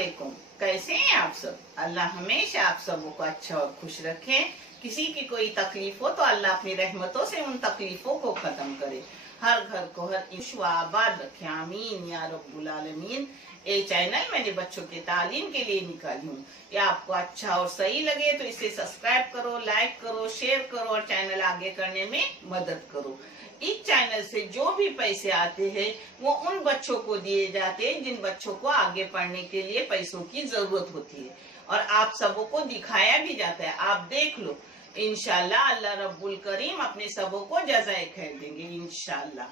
वालेकुम। कैसे हैं आप सब? अल्लाह हमेशा आप सबको को अच्छा और खुश रखे। किसी की कोई तकलीफ हो तो अल्लाह अपनी रहमतों से उन तकलीफों को खत्म करे। हर घर को हर ईशु आबाद रखे, आमीन या रब्बुल आलमीन। ये चैनल मैंने बच्चों के तालीम के लिए निकाली हूँ। ये आपको अच्छा और सही लगे तो इसे सब्सक्राइब करो, लाइक करो, शेयर करो और चैनल आगे करने में मदद करो। इस चैनल से जो भी पैसे आते हैं वो उन बच्चों को दिए जाते हैं जिन बच्चों को आगे पढ़ने के लिए पैसों की जरूरत होती है, और आप सबों को दिखाया भी जाता है। आप देख लो, इंशाल्लाह अल्लाह रब्बुल करीम अपने सबों को जज़ाए खैर देंगे इंशाल्लाह।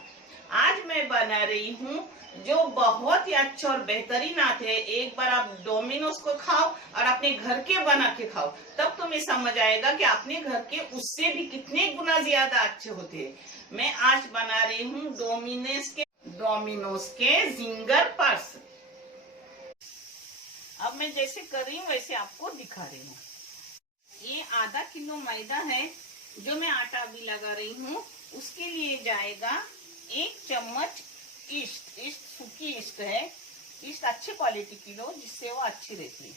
आज मैं बना रही हूँ जो बहुत ही अच्छा और बेहतरीन आते हैं। एक बार आप डोमिनोज को खाओ और अपने घर के बना के खाओ, तब तुम्हें समझ आएगा कि अपने घर के उससे भी कितने गुना ज्यादा अच्छे होते हैं। मैं आज बना रही हूँ डोमिनोज के जिंगर पर्स। अब मैं जैसे कर रही हूँ वैसे आपको दिखा रही हूँ। ये आधा किलो मैदा है जो मैं आटा भी लगा रही हूँ। उसके लिए जाएगा 1 चम्मच ईस्ट। ईस्ट सूखी ईस्ट है, ईस्ट अच्छी क्वालिटी की लो जिससे वो अच्छी रहती है।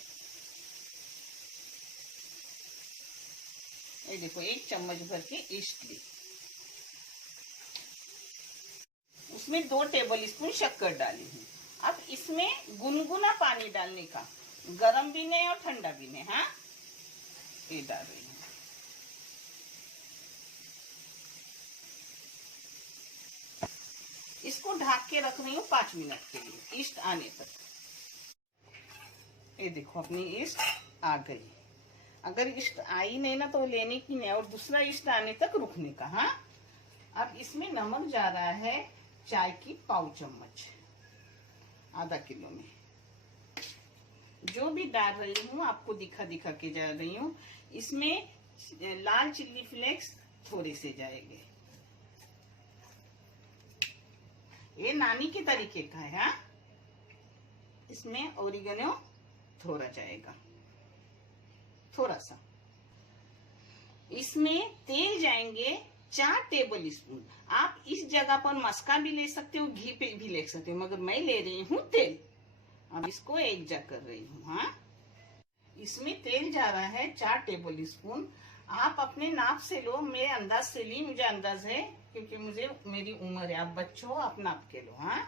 ये देखो 1 चम्मच भर के ईस्ट ली। उसमें 2 टेबल स्पून शक्कर डाली हूँ। अब इसमें गुनगुना पानी डालने का, गरम भी नहीं और ठंडा भी नहीं। हाँ, ये डाल रही हूँ। इसको ढक के रख रही हूँ 5 मिनट के लिए, ईस्ट आने तक। ये देखो अपनी ईस्ट आ गई। अगर ईस्ट आई नहीं ना तो लेने की नहीं, और दूसरा ईस्ट आने तक रुकने का। हाँ, अब इसमें नमक जा रहा है चाय की पाव चम्मच, आधा किलो में। जो भी डाल रही हूँ आपको दिखा दिखा के जा रही हूँ। इसमें लाल चिल्ली फ्लेक्स थोड़े से जाएंगे, ये नानी के तरीके का है। हाँ, इसमें ओरिगेनो थोड़ा जाएगा, थोड़ा सा। इसमें तेल जाएंगे 4 टेबल स्पून। आप इस जगह पर मस्का भी ले सकते हो, घी पे भी ले सकते हो, मगर मैं ले रही हूँ तेल। अब इसको एक जगह कर रही हूँ। हाँ, इसमें तेल जा रहा है 4 टेबल स्पून। आप अपने नाप से लो, मेरे अंदाज से ली, मुझे अंदाज है क्योंकि मुझे मेरी उम्र है। आप बच्चों हो, आप नाप के लो। हाँ,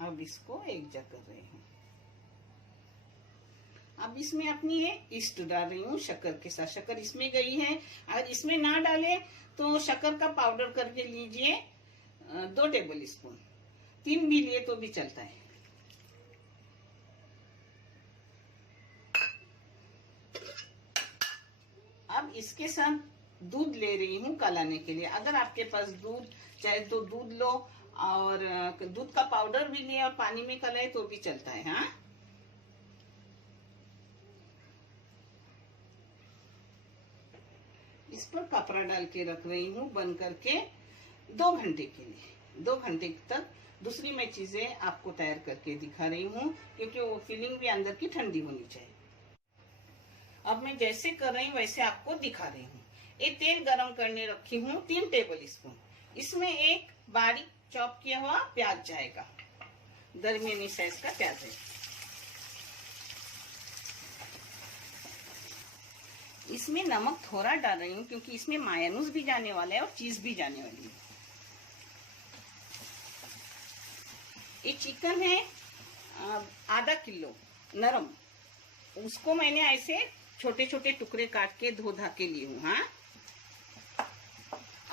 अब इसको एक जगह कर रही हूँ। अब इसमें अपनी ये ईस्ट डाल रही हूँ शक्कर के साथ। शक्कर इसमें गई है। अगर इसमें ना डाले तो शक्कर का पाउडर करके लीजिए 2 टेबल स्पून, 3 भी लिए तो भी चलता है। अब इसके साथ दूध ले रही हूँ कलाने के लिए। अगर आपके पास दूध चाहे तो दूध लो, और दूध का पाउडर भी ले और पानी में कलाए तो भी चलता है। हाँ, इस पर कपड़ा डाल के रख रही हूँ बंद करके 2 घंटे के लिए। 2 घंटे तक दूसरी मैं चीजें आपको तैयार करके दिखा रही हूँ क्योंकि वो फीलिंग भी अंदर की ठंडी होनी चाहिए। अब मैं जैसे कर रही हूँ वैसे आपको दिखा रही हूँ। ये तेल गरम करने रखी हूँ 3 टेबल स्पून। इसमें एक बारीक चॉप किया हुआ प्याज जाएगा, दरमियानी साइज का प्याज है। इसमें नमक थोड़ा डाल रही हूँ क्योंकि इसमें मायोनीज भी जाने वाला है और चीज भी जाने वाली है। ये चिकन है आधा किलो नरम, उसको मैंने ऐसे छोटे छोटे टुकड़े काट के धो धा के लिए हूँ। हाँ,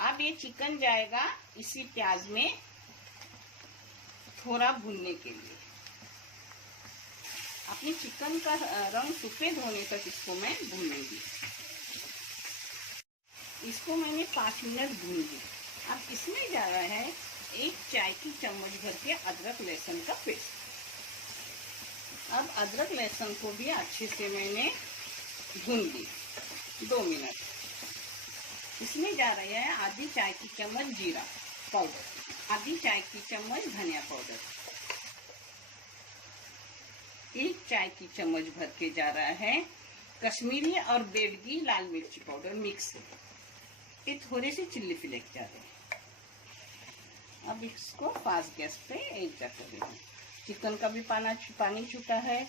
अब ये चिकन जाएगा इसी प्याज में थोड़ा भूनने के लिए। अपनी चिकन का रंग सफेद होने तक इसको मैं भूनूंगी। इसको मैंने 5 मिनट भून दी। अब इसमें जा रहा है 1 चाय की चम्मच भर के अदरक लहसुन का पेस्ट। अब अदरक लहसुन को भी अच्छे से मैंने भून दी 2 मिनट। इसमें जा रहा है आधी चाय की चम्मच जीरा पाउडर, आधी चाय की चम्मच धनिया पाउडर, 1 चाय की चम्मच भर के जा रहा है कश्मीरी और बेडगी लाल मिर्ची पाउडर मिक्स है। ये थोड़े से चिल्ली फ्लेक्स जा रहे हैं। अब इसको फास्ट गैस पे एक जगह कर रही हूँ। चिकन का भी पानी छूटा है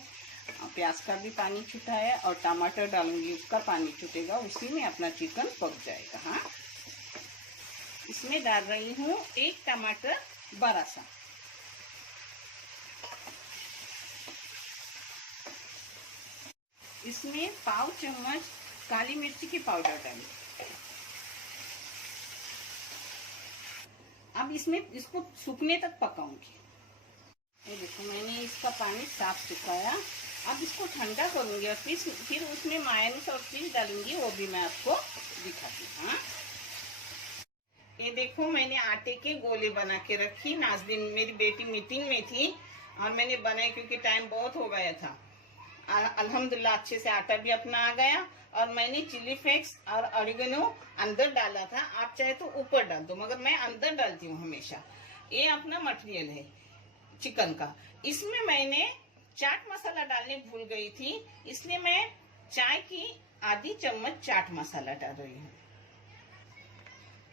प्याज का भी पानी छूटा है और टमाटर डालूंगी, उसका पानी छूटेगा, उसी में अपना चिकन पक जाएगा। हाँ, इसमें डाल रही हूँ एक टमाटर बड़ा सा। इसमें पाव चम्मच काली मिर्ची की पाउडर डाली। अब इसमें इसको सूखने तक पकाऊंगी। ये देखो मैंने इसका पानी साफ सुखाया। अब इसको ठंडा करूंगी और फिर उसमें मायोनीज और चीज डालूंगी, वो भी मैं आपको दिखाती हूँ। हाँ, ये देखो मैंने आटे के गोले बना के रखी। नाज़रीन मेरी बेटी मीटिंग में थी और मैंने बनाई क्योंकि टाइम बहुत हो गया था। अल्हम्दुलिल्लाह अच्छे से आटा भी अपना आ गया। और मैंने चिली फ्लेक्स और ऑरिगेनो अंदर डाला था, आप चाहे तो ऊपर डाल दो, मगर मैं अंदर डालती हूँ हमेशा। ये अपना मटेरियल है चिकन का। इसमें मैंने चाट मसाला डालने भूल गई थी, इसलिए मैं चाय की आधी चम्मच चाट मसाला डाल रही हूँ।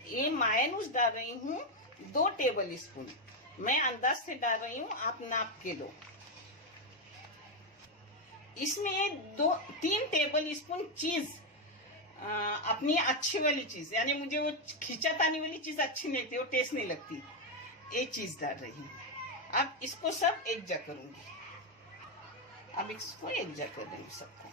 ये मायोनीज डाल रही हूँ 2 टेबल स्पून। मैं अंदाज से डाल रही हूँ, आप नाप के लो। इसमें 3 टेबल स्पून चीज, अपनी अच्छी वाली चीज, यानी मुझे वो खिंचातानी वाली चीज अच्छी नहीं थी, वो टेस्ट नहीं लगती, ये चीज डाल रही हूँ। अब इसको सब एक जगह करूंगी। अब इसको एक जगह कर रही हूँ सबको।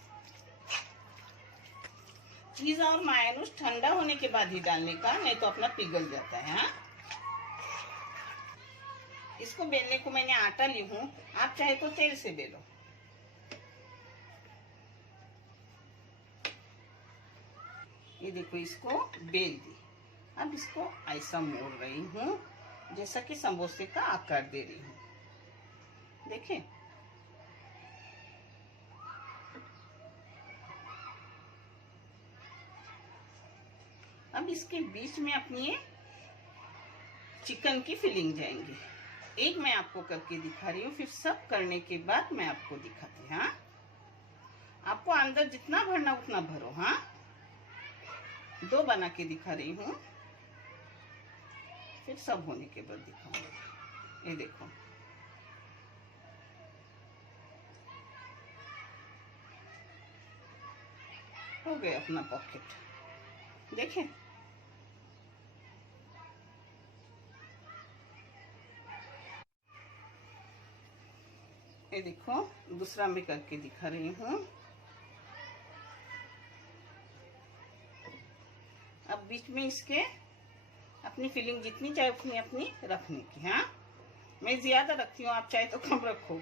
चीज और मायोनीज ठंडा होने के बाद ही डालने का, नहीं तो अपना पिघल जाता है। हाँ, इसको बेलने को मैंने आटा ली हूँ, आप चाहे तो तेल से बेलो। ये देखो इसको बेल दी। अब इसको ऐसा मोड़ रही हूँ जैसा कि समोसे का आकार दे रही हूँ। देखें, अब इसके बीच में अपनी चिकन की फिलिंग जाएंगी। एक मैं आपको करके दिखा रही हूँ, फिर सब करने के बाद मैं आपको दिखाती हूँ। हाँ, आपको अंदर जितना भरना उतना भरो। हाँ, 2 बना के दिखा रही हूँ, फिर सब होने के बाद दिखाऊंगी। ये देखो, हो गया अपना पॉकेट। देखें, ये देखो दूसरा मैं करके दिखा रही हूँ। अब बीच में इसके अपनी फिलिंग जितनी चाहे उतनी अपनी रखने की। हाँ, मैं ज्यादा रखती हूँ, आप चाहे तो कम रखो।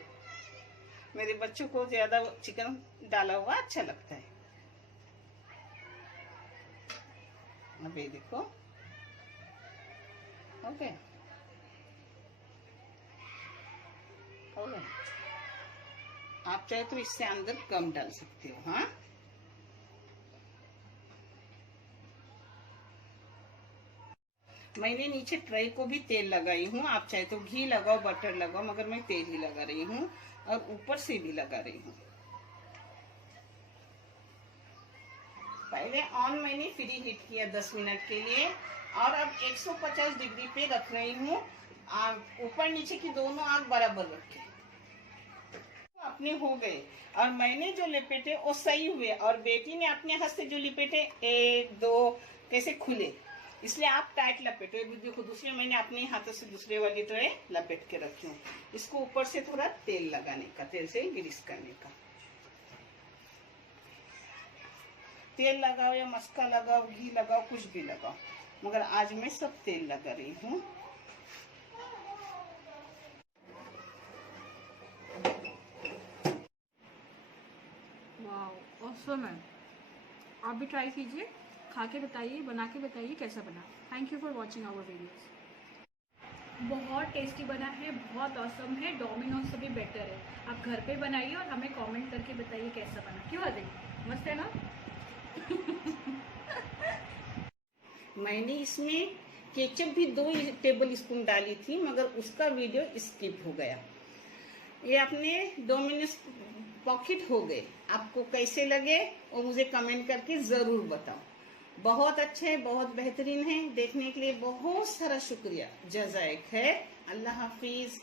मेरे बच्चों को ज्यादा चिकन डाला हुआ अच्छा लगता है। अब ये देखो हो गया, हो गया। आप चाहे तो इससे अंदर कम डाल सकते हो। हाँ, मैंने नीचे ट्रे को भी तेल लगाई हूँ, आप चाहे तो घी लगाओ, बटर लगाओ, मगर मैं तेल ही लगा रही हूँ और ऊपर से भी लगा रही हूँ। पहले ऑन मैंने फ्री हीट किया 10 मिनट के लिए और अब 150 डिग्री पे रख रही हूँ। ऊपर नीचे की दोनों आग बराबर रखे। अपने हो गए और मैंने जो लपेटे वो सही हुए और बेटी ने अपने हाथ से जो लपेटे 1 2 कैसे खुले, इसलिए आप टाइट लपेटो। देखो दूसरे मैंने अपने हाथों से दूसरे वाली ट्रे लपेट के रखी हूँ। इसको ऊपर से थोड़ा तेल लगाने का, तेल से ग्रीस करने का। तेल लगाओ या मस्का लगाओ, घी लगाओ, कुछ भी लगाओ, मगर आज मैं सब तेल लगा रही हूँ। वाह, ऑसम है। आप भी ट्राई कीजिए, खा के बताइए, बना के बताइए कैसा बना। Thank you for watching our videos. बहुत टेस्टी बना है, बहुत ऑसम है, डोमिनोज से भी बेटर है। आप घर पे बनाइए और हमें कमेंट करके बताइए कैसा बना। क्यों अजय, मस्त है ना? मैंने इसमें केचप भी 2 टेबल स्पून डाली थी, मगर उसका वीडियो स्किप हो गया। ये अपने डोमिनोज पॉकेट हो गए। आपको कैसे लगे वो मुझे कमेंट करके जरूर बताओ। बहुत अच्छे, बहुत बेहतरीन है। देखने के लिए बहुत सारा शुक्रिया। जज़ाए खैर। अल्लाह हाफिज।